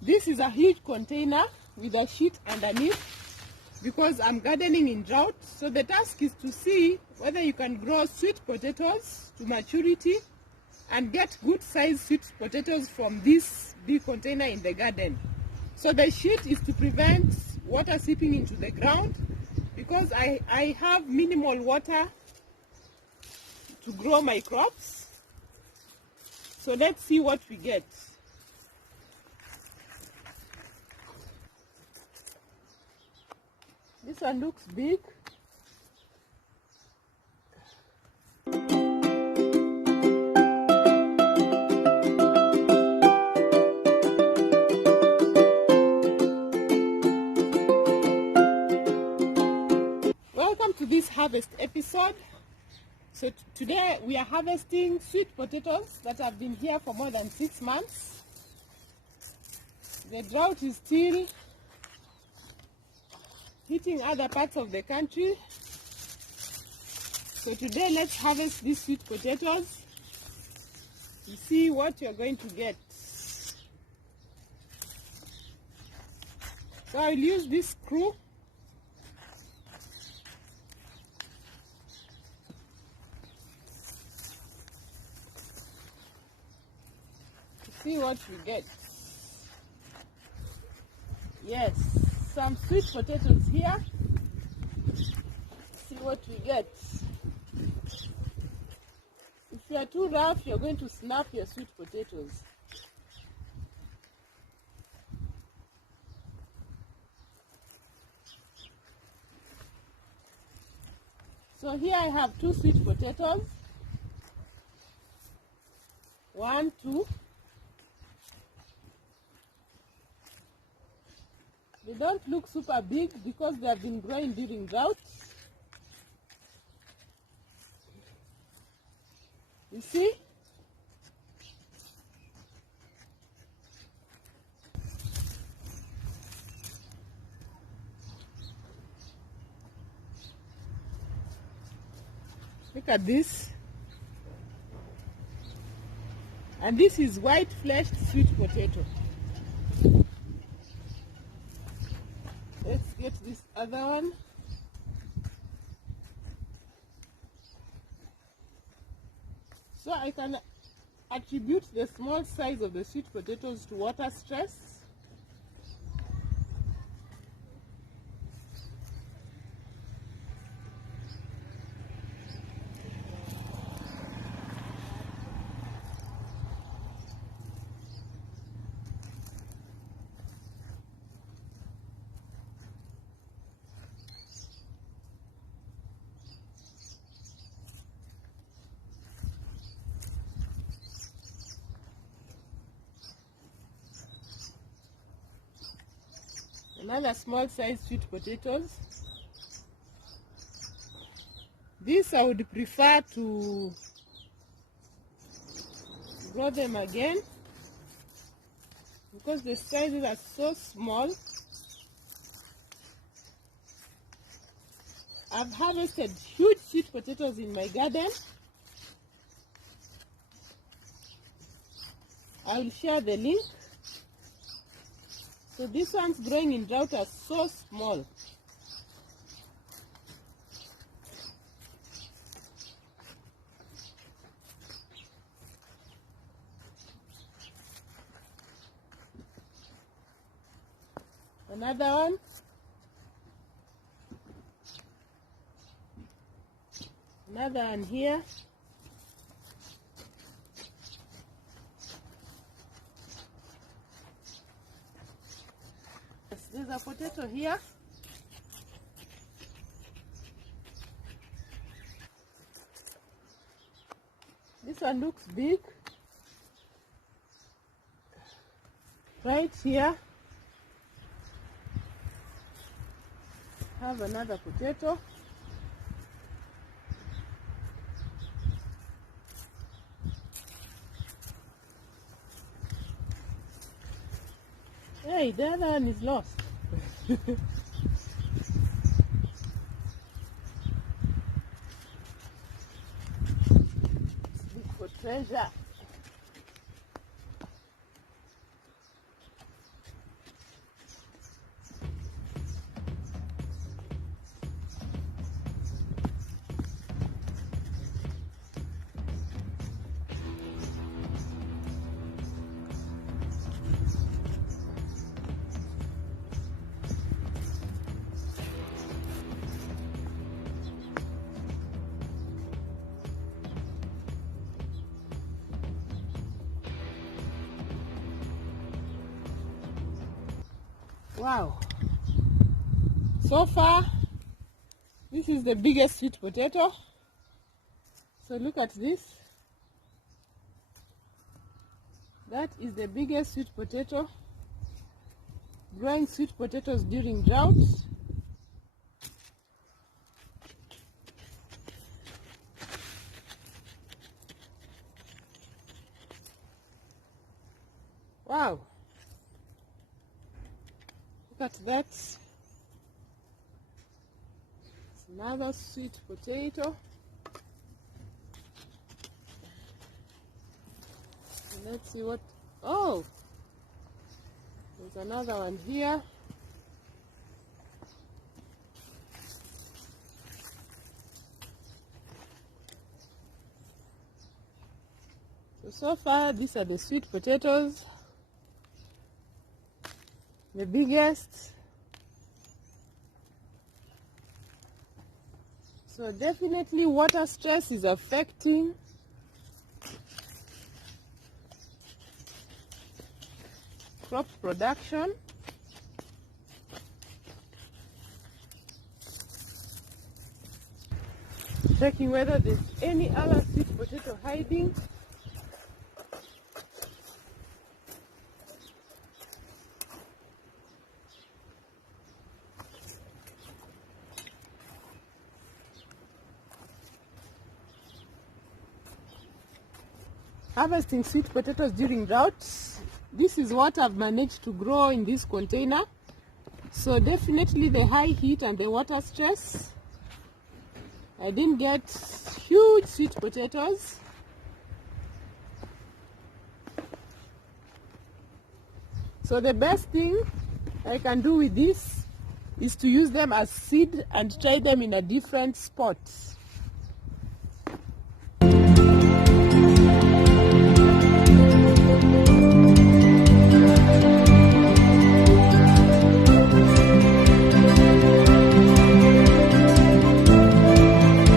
This is a huge container with a sheet underneath because I'm gardening in drought. So the task is to see whether you can grow sweet potatoes to maturity and get good sized sweet potatoes from this big container in the garden. So the sheet is to prevent water seeping into the ground because I have minimal water to grow my crops. So let's see what we get. This one looks big. Welcome to this harvest episode. So today we are harvesting sweet potatoes that have been here for more than 6 months. The drought is still hitting other parts of the country. So today let's harvest these sweet potatoes to see what you're going to get. So I'll use this screw to see what we get. Yes, some sweet potatoes here. See what we get. If you are too rough, you're going to snap your sweet potatoes. So here I have 2 sweet potatoes. 1, 2. They don't look super big because they have been growing during drought. You see? Look at this. And this is white-fleshed sweet potato. Let's get this other one. So I can attribute the small size of the sweet potatoes to water stress. Another small size sweet potatoes. This I would prefer to grow them again because the sizes are so small. I've harvested huge sweet potatoes in my garden. I will share the link. So these ones growing in drought are so small. Another one. Another one here. There's a potato here. This one looks big. Right here, have another potato. Hey, the other one is lost. Dig for treasure. Wow. So far, this is the biggest sweet potato. So look at this. That is the biggest sweet potato. Growing sweet potatoes during drought. Wow. Look at that. It's another sweet potato. And let's see what, oh, there's another one here. So far, these are the sweet potatoes. The biggest. So definitely water stress is affecting crop production. Checking whether there's any other sweet potato hiding. Harvesting sweet potatoes during drought. This is what I've managed to grow in this container. So definitely the high heat and the water stress. I didn't get huge sweet potatoes. So the best thing I can do with this is to use them as seed and try them in a different spot.